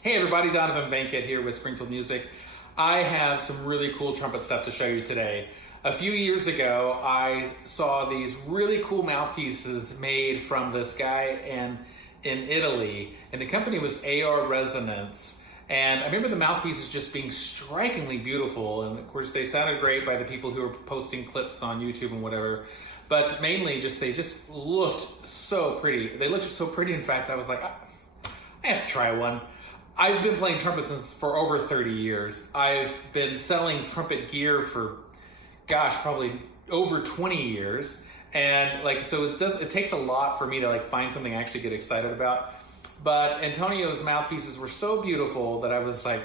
Hey everybody, Donovan Bankett here with Springfield Music. I have some really cool trumpet stuff to show you today. A few years ago, I saw these really cool mouthpieces made from this guy in Italy, and the company was AR Resonance. And I remember the mouthpieces just being strikingly beautiful, and of course they sounded great by the people who were posting clips on YouTube and whatever. But mainly, they just looked so pretty. They looked so pretty, in fact, I was like, I have to try one. I've been playing trumpets for over 30 years. I've been selling trumpet gear for, probably over 20 years. And so it takes a lot for me to find something I actually get excited about. But Antonio's mouthpieces were so beautiful that I was like,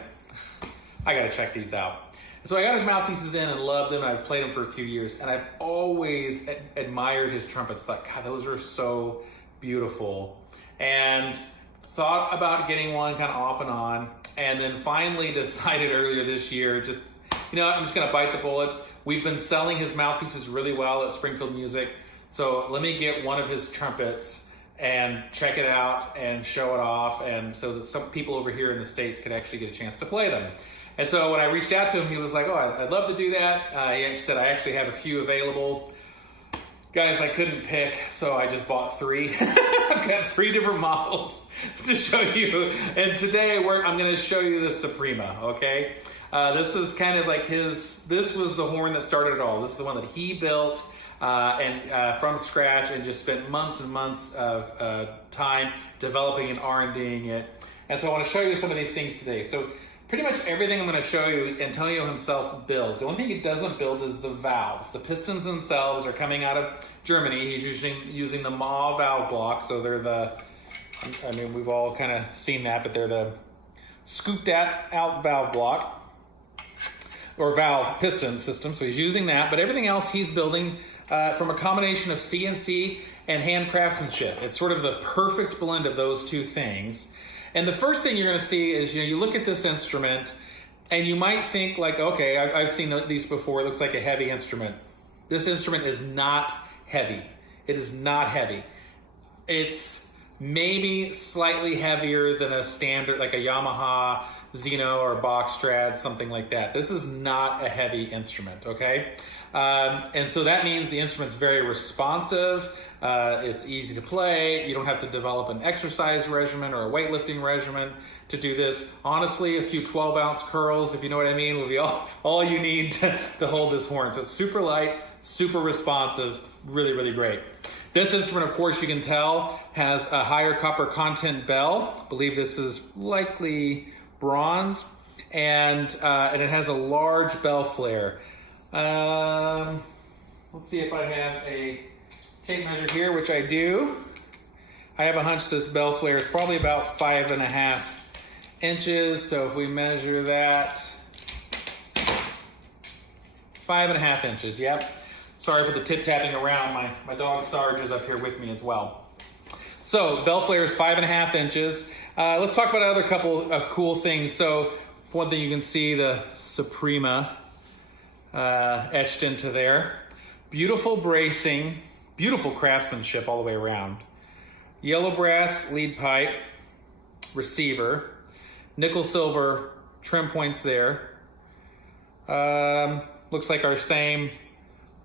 I gotta check these out. So I got his mouthpieces in and loved them. I've played them for a few years, and I've always admired his trumpets. Thought, God, those are so beautiful. And thought about getting one kind of off and on, and then finally decided earlier this year, I'm just gonna bite the bullet. We've been selling his mouthpieces really well at Springfield Music, so let me get one of his trumpets and check it out and show it off, and so that some people over here in the States could actually get a chance to play them. And so when I reached out to him, he was like, oh, I'd love to do that. He said, I actually have a few available. Guys, I couldn't pick, so I just bought 3. I've got 3 different models to show you. And today I'm going to show you the Suprema, okay? This is kind of like this was the horn that started it all. This is the one that he built from scratch and just spent months and months of time developing and R&D'ing it. And so I want to show you some of these things today. So pretty much everything I'm going to show you, Antonio himself builds. The only thing he doesn't build is the valves. The pistons themselves are coming out of Germany. He's using the MAW valve block. So they're we've all kind of seen that, but they're the scooped out valve block or valve piston system. So he's using that, but everything else he's building from a combination of CNC and hand craftsmanship. It's sort of the perfect blend of those two things. And the first thing you're going to see is, you look at this instrument and you might think okay, I've seen these before. It looks like a heavy instrument. This instrument is not heavy. It is not heavy. It's maybe slightly heavier than a standard, like a Yamaha Xeno or Bach Strad, something like that. This is not a heavy instrument, okay? And so that means the instrument's very responsive. It's easy to play. You don't have to develop an exercise regimen or a weightlifting regimen to do this. Honestly, a few 12-ounce curls, if you know what I mean, will be all you need to hold this horn. So it's super light, super responsive, really, really great. This instrument, of course, you can tell, has a higher copper content bell. I believe this is likely bronze, and it has a large bell flare. Let's see if I have a tape measure here, which I do. I have a hunch this bell flare is probably about 5.5 inches. So if we measure that, 5.5 inches, yep. Sorry for the tip tapping around. My dog Sarge is up here with me as well. So bell flare is 5.5 inches. Let's talk about another couple of cool things. So for one thing, you can see the Suprema etched into there. Beautiful bracing, beautiful craftsmanship all the way around. Yellow brass lead pipe, receiver, nickel silver trim points there. Looks like our same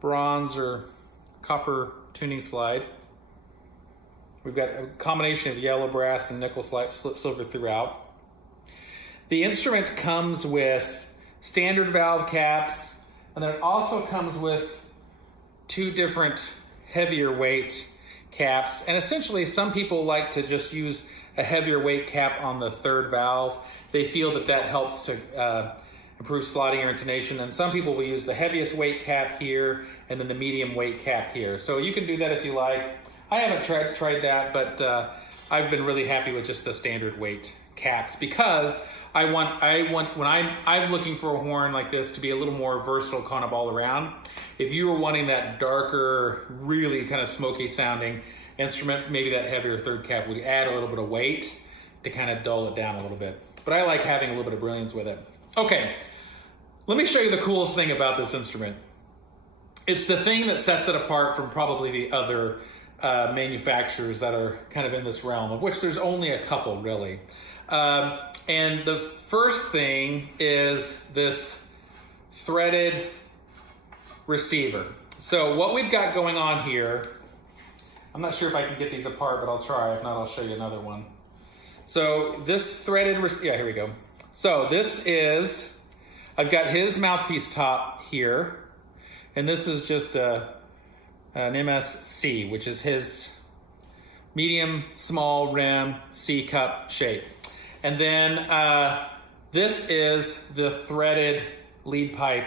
bronze or copper tuning slide. We've got a combination of yellow brass and nickel silver throughout. The instrument comes with standard valve caps, and then it also comes with 2 different heavier weight caps. And essentially, some people like to just use a heavier weight cap on the 3rd valve. They feel that helps to improve slotting or intonation. And some people will use the heaviest weight cap here and then the medium weight cap here. So you can do that if you like. I haven't tried that, but I've been really happy with just the standard weight caps because I want when I'm looking for a horn like this to be a little more versatile kind of all around. If you were wanting that darker, really kind of smoky sounding instrument, maybe that heavier 3rd cap would add a little bit of weight to kind of dull it down a little bit. But I like having a little bit of brilliance with it. Okay, let me show you the coolest thing about this instrument. It's the thing that sets it apart from probably the other manufacturers that are kind of in this realm, of which there's only a couple really. And the first thing is this threaded receiver. So what we've got going on here, I'm not sure if I can get these apart, but I'll try. If not, I'll show you another one. So this threaded receiver, yeah, here we go. So this is, I've got his mouthpiece top here, and this is just an MSC, which is his medium, small rim, C cup shape. And then this is the threaded lead pipe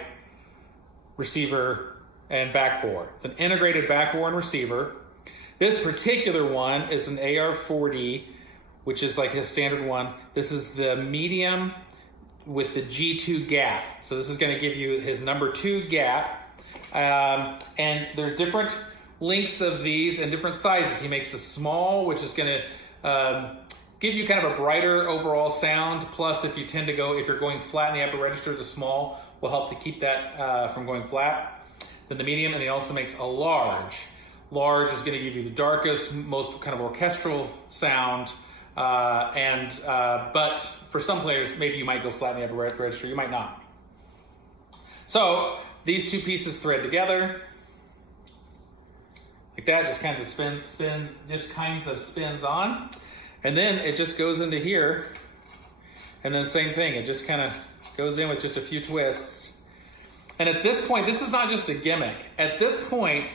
receiver and backbore. It's an integrated backbore and receiver. This particular one is an AR40, which is like his standard one. This is the medium with the G2 gap. So this is going to give you his number 2 gap. And there's different lengths of these and different sizes. He makes a small, which is going to give you kind of a brighter overall sound. Plus, if you're going flat in the upper register, the small will help to keep that from going flat. Then the medium, and he also makes a large. Large is going to give you the darkest, most kind of orchestral sound. But for some players, maybe you might go flat in the upper register, you might not. So these two pieces thread together like that, just kind of spins on, and then it just goes into here, and then same thing, it just kind of goes in with just a few twists. And at this point, this is not just a gimmick. At this point,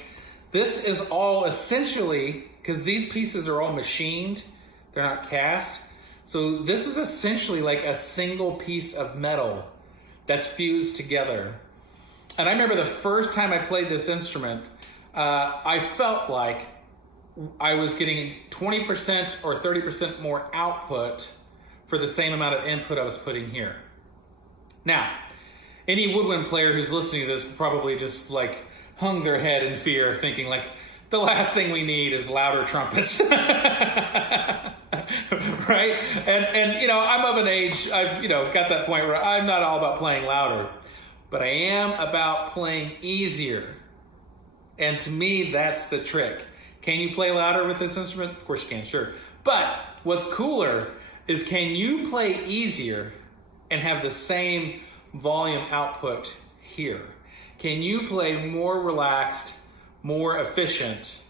this is all essentially, because these pieces are all machined, they're not cast. So this is essentially like a single piece of metal that's fused together. And I remember the first time I played this instrument, I felt like I was getting 20% or 30% more output for the same amount of input I was putting here. Now, any woodwind player who's listening to this probably just like hung their head in fear, thinking like, the last thing we need is louder trumpets. Right? And you know, I'm of an age, I've got that point where I'm not all about playing louder, but I am about playing easier. And to me, that's the trick. Can you play louder with this instrument? Of course you can, sure. But what's cooler is, can you play easier and have the same volume output here? Can you play more relaxed, more efficient,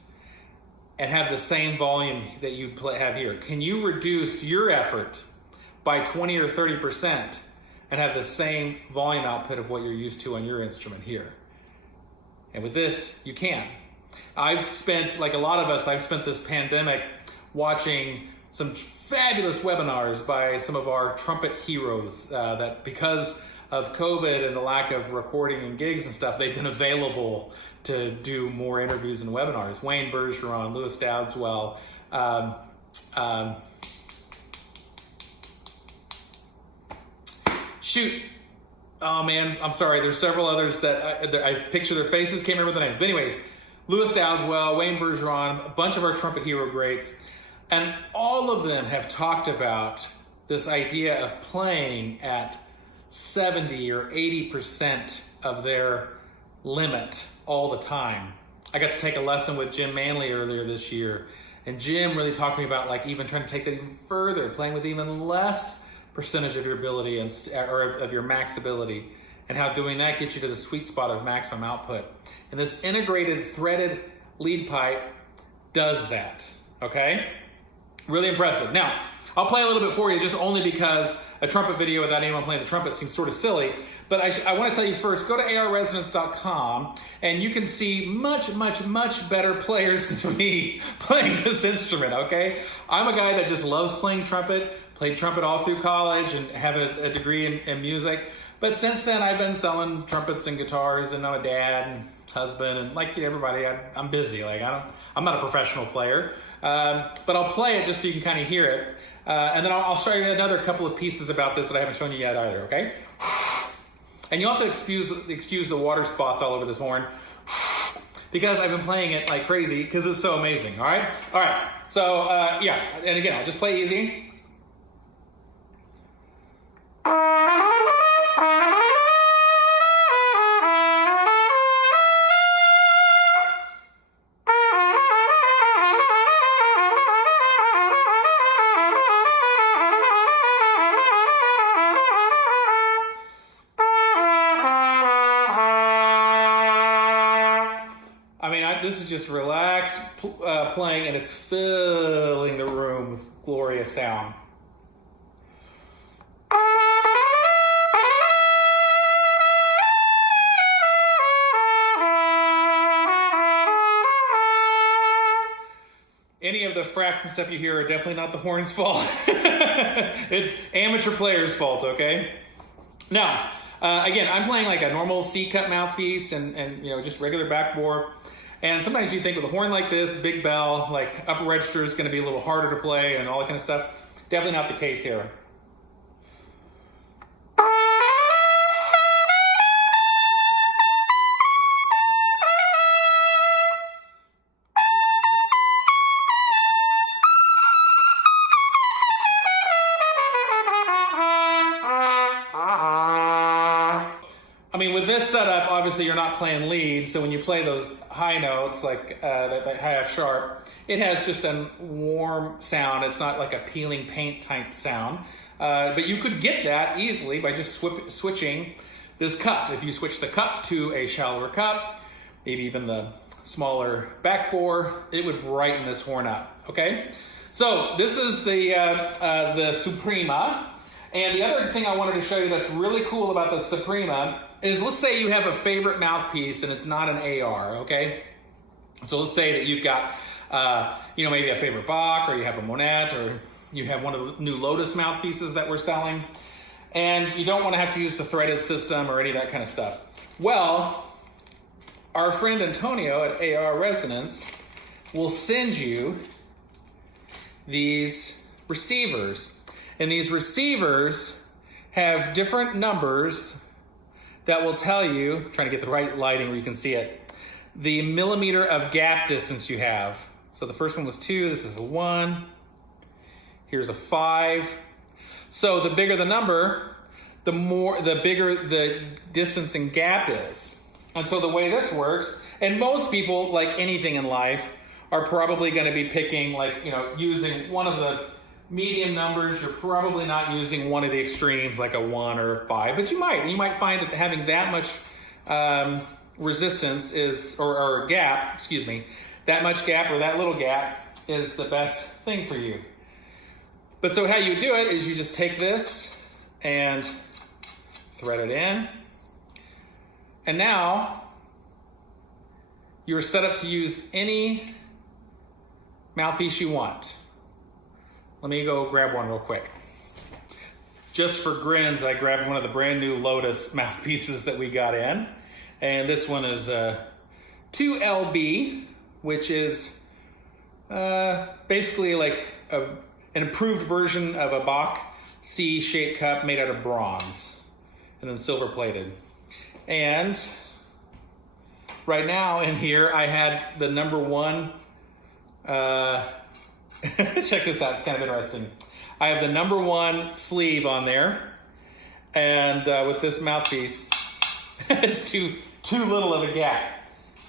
and have the same volume that you have here? Can you reduce your effort by 20 or 30% and have the same volume output of what you're used to on your instrument here? And with this, you can. I've spent, like a lot of us, I've spent this pandemic watching some fabulous webinars by some of our trumpet heroes that, because of COVID and the lack of recording and gigs and stuff, they've been available to do more interviews and webinars. Wayne Bergeron, Lewis Dowdeswell, oh man, I'm sorry. There's several others that I picture their faces, can't remember the names. But anyways, Lewis Dowdeswell, Wayne Bergeron, a bunch of our trumpet hero greats, and all of them have talked about this idea of playing at 70 or 80% of their limit all the time. I got to take a lesson with Jim Manley earlier this year, and Jim really talked to me about like even trying to take that even further, playing with even less percentage of your ability or of your max ability, and how doing that gets you to the sweet spot of maximum output. And this integrated threaded lead pipe does that, okay? Really impressive. Now, I'll play a little bit for you, just only because a trumpet video without anyone playing the trumpet seems sort of silly. But I want to tell you first, go to arresonance.com and you can see much, much, much better players than me playing this instrument, okay? I'm a guy that just loves playing trumpet, played trumpet all through college and have a degree in music. But since then, I've been selling trumpets and guitars, and I'm a dad and husband, and like everybody, I'm busy. Like I'm not a professional player, but I'll play it just so you can kind of hear it. And then I'll show you another couple of pieces about this that I haven't shown you yet either, okay? And you'll have to excuse the water spots all over this horn because I've been playing it like crazy because it's so amazing, all right? All right, so yeah, and again, I'll just play easy. this is just relaxed playing, and it's filling the room with glorious sound. Any of the fracks and stuff you hear are definitely not the horn's fault. It's amateur players' fault, okay? Now, again, I'm playing like a normal C-cut mouthpiece and you know, just regular backbore. And sometimes you think with a horn like this, big bell, like upper register is going to be a little harder to play and all that kind of stuff. Definitely not the case here. I mean, with this setup, obviously you're not playing lead, so when you play those high notes, like that high F sharp, it has just a warm sound. It's not like a peeling paint type sound. But you could get that easily by just switching this cup. If you switch the cup to a shallower cup, maybe even the smaller back bore, it would brighten this horn up, okay? So this is the Suprema. And the other thing I wanted to show you that's really cool about the Suprema is, let's say you have a favorite mouthpiece and it's not an AR, okay? So let's say that you've got, you know, maybe a favorite Bach, or you have a Monette, or you have one of the new Lotus mouthpieces that we're selling, and you don't want to have to use the threaded system or any of that kind of stuff. Well, our friend Antonio at AR Resonance will send you these receivers. And these receivers have different numbers that will tell you, I'm trying to get the right lighting where you can see it, the millimeter of gap distance you have. So the first one was 2, this is a 1, here's a 5. So the bigger the number, the bigger the distance and gap is. And so the way this works, and most people, like anything in life, are probably going to be picking, like, you know, using one of the medium numbers. You're probably not using one of the extremes like a 1 or a 5, but you might find that having that much resistance is, or gap, excuse me, that much gap or that little gap is the best thing for you. But so how you do it is you just take this and thread it in, and now you're set up to use any mouthpiece you want. Let me go grab one real quick. Just for grins, I grabbed one of the brand new Lotus mouthpieces that we got in. And this one is 2LB, which is basically like an improved version of a Bach C-shaped cup made out of bronze and then silver plated. And right now in here, I had the number 1, check this out, it's kind of interesting. I have the number 1 sleeve on there, and with this mouthpiece, it's too little of a gap.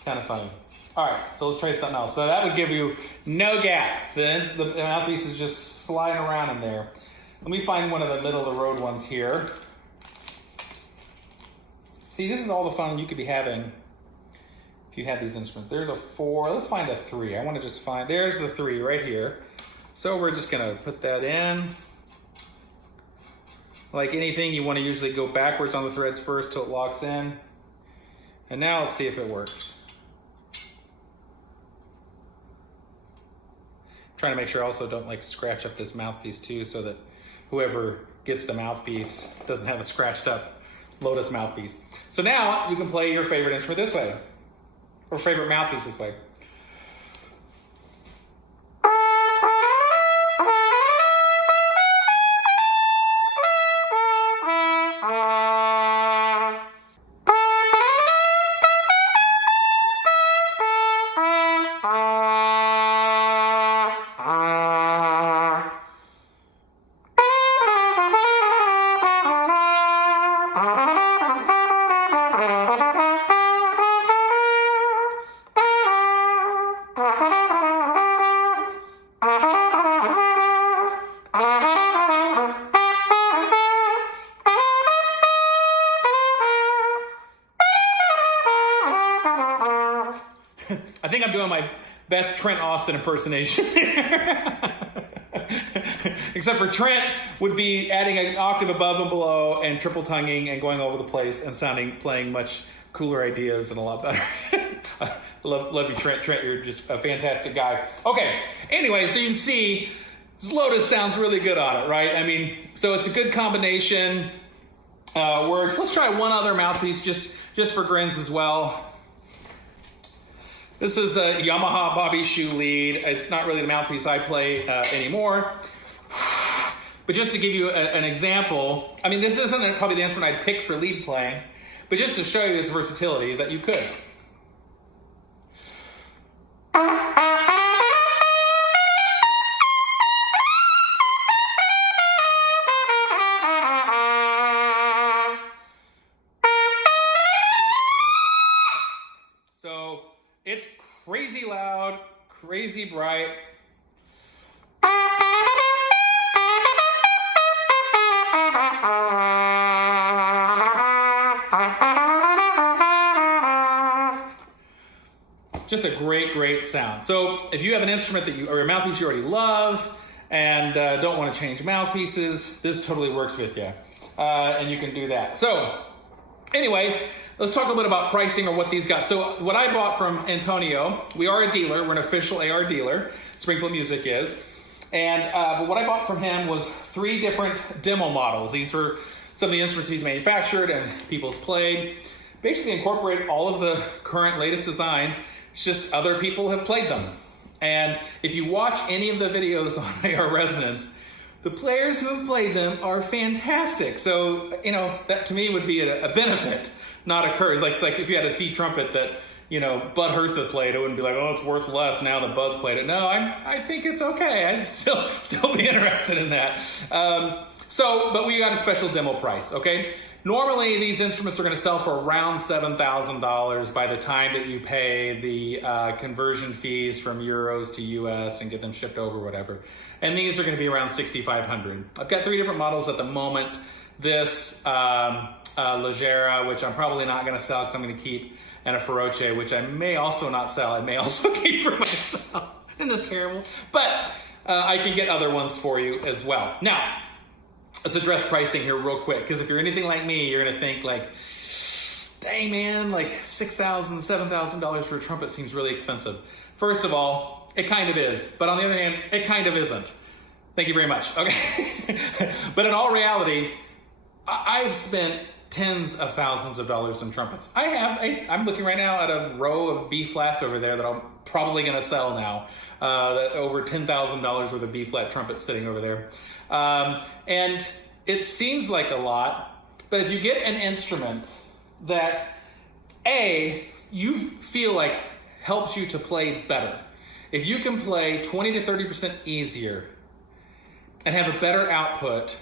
Kind of funny. All right, so let's try something else. So that would give you no gap. Then the mouthpiece is just sliding around in there. Let me find one of the middle of the road ones here. See, this is all the fun you could be having if you had these instruments. There's a 4, let's find a 3. I want to just find, there's the 3 right here. So we're just gonna put that in. Like anything, you want to usually go backwards on the threads first till it locks in. And now let's see if it works. Trying to make sure I also don't like scratch up this mouthpiece too, so that whoever gets the mouthpiece doesn't have a scratched up Lotus mouthpiece. So now you can play your favorite instrument this way, or favorite mouthpiece this way. think I'm doing my best Trent Austin impersonation there. Except for Trent would be adding an octave above and below and triple tonguing and going over the place and playing much cooler ideas and a lot better. love you, Trent. Trent, you're just a fantastic guy. Okay, anyway, so you can see this Lotus sounds really good on it, right? I mean, so it's a good combination. Works. Let's try one other mouthpiece just for grins as well. This is a Yamaha Bobby Shoe lead. It's not really the mouthpiece I play anymore. But just to give you an example, I mean, this isn't probably the instrument I'd pick for lead playing, but just to show you its versatility is that you could. So it's crazy loud, crazy bright. Just a great sound. So if you have an instrument or a mouthpiece you already love and don't want to change mouthpieces, this totally works with you. And you can do that. So anyway, let's talk a little bit about pricing or what these got. So what I bought from Antonio, we are a dealer. We're an official AR dealer. Springfield Music is. And but what I bought from him was 3 different demo models. These were some of the instruments he's manufactured and people's played. Basically incorporate all of the current latest designs. It's just other people have played them. And if you watch any of the videos on AR Resonance, the players who have played them are fantastic. So, you know, that to me would be a benefit, not a curse. Like, it's like if you had a C trumpet that, you know, Bud Herseth played, it wouldn't be like, oh, it's worth less now that Bud's played it. No, I think it's okay. I'd still be interested in that. But we got a special demo price, okay? Normally, these instruments are going to sell for around $7,000 by the time that you pay the conversion fees from euros to US and get them shipped over, whatever. And these are going to be around $6,500. I've got 3 different models at the moment. This Leggera, which I'm probably not going to sell because I'm going to keep, and a Feroce, which I may also not sell. I may also keep for myself. Isn't this terrible? But I can get other ones for you as well. Now, let's address pricing here real quick, because if you're anything like me, you're going to think like, dang man, like $6,000, $7,000 for a trumpet seems really expensive. First of all, it kind of is. But on the other hand, it kind of isn't. Thank you very much. Okay. But in all reality, I've spent tens of thousands of dollars on trumpets. I'm looking right now at a row of B flats over there that I'm probably going to sell now. Over $10,000 worth of B flat trumpets sitting over there. And it seems like a lot, but if you get an instrument that you feel like helps you to play better, if you can play 20 to 30% easier and have a better output,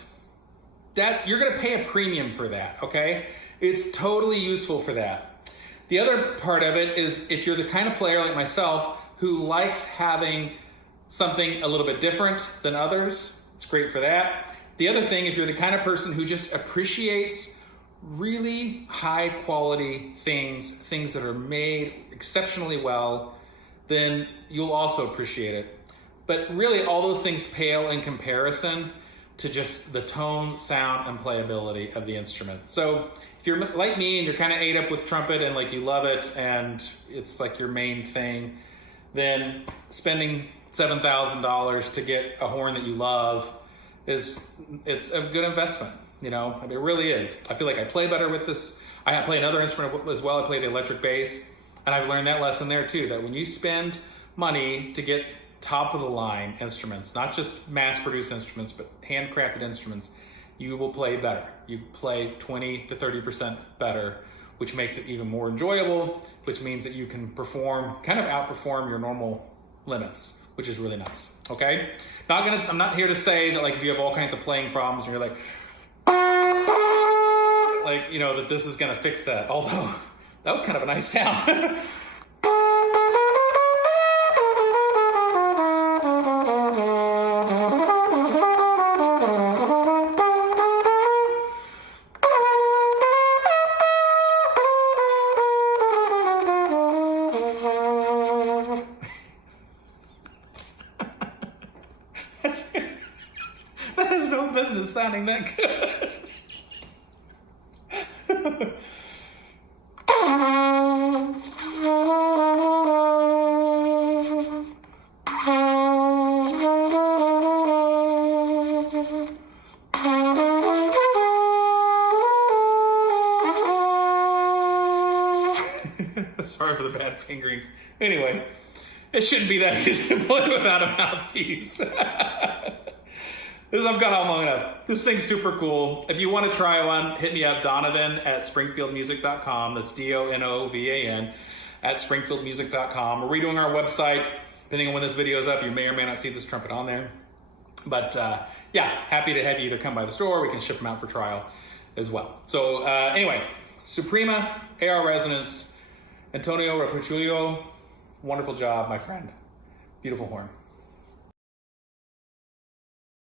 that you're going to pay a premium for that, okay? It's totally useful for that. The other part of it is if you're the kind of player like myself who likes having something a little bit different than others, it's great for that. The other thing, if you're the kind of person who just appreciates really high quality things that are made exceptionally well, then you'll also appreciate it. But really all those things pale in comparison to just the tone, sound, and playability of the instrument. So if you're like me and you're kind of ate up with trumpet and like you love it and it's like your main thing, then spending $7,000 to get a horn that you love it's a good investment. You know, I mean, it really is. I feel like I play better with this. I play another instrument as well. I play the electric bass, and I've learned that lesson there too, that when you spend money to get top of the line instruments, not just mass produced instruments, but handcrafted instruments, you will play better. You play 20 to 30% better, which makes it even more enjoyable, which means that you can kind of outperform your normal limits, which is really nice. Okay? I'm not here to say that like if you have all kinds of playing problems and you're like, you know, that this is gonna fix that. Although that was kind of a nice sound. That has no business sounding that good. Sorry for the bad fingerings. Anyway, it shouldn't be that easy to play without a mouthpiece. I've gone on long enough. This thing's super cool. If you want to try one, hit me up, Donovan at springfieldmusic.com. That's Donovan at springfieldmusic.com. We're redoing our website. Depending on when this video is up, you may or may not see this trumpet on there. But yeah, happy to have you either come by the store, we can ship them out for trial as well. So anyway, Suprema, AR Resonance, Antonio Rapucciulio, wonderful job, my friend. Beautiful horn.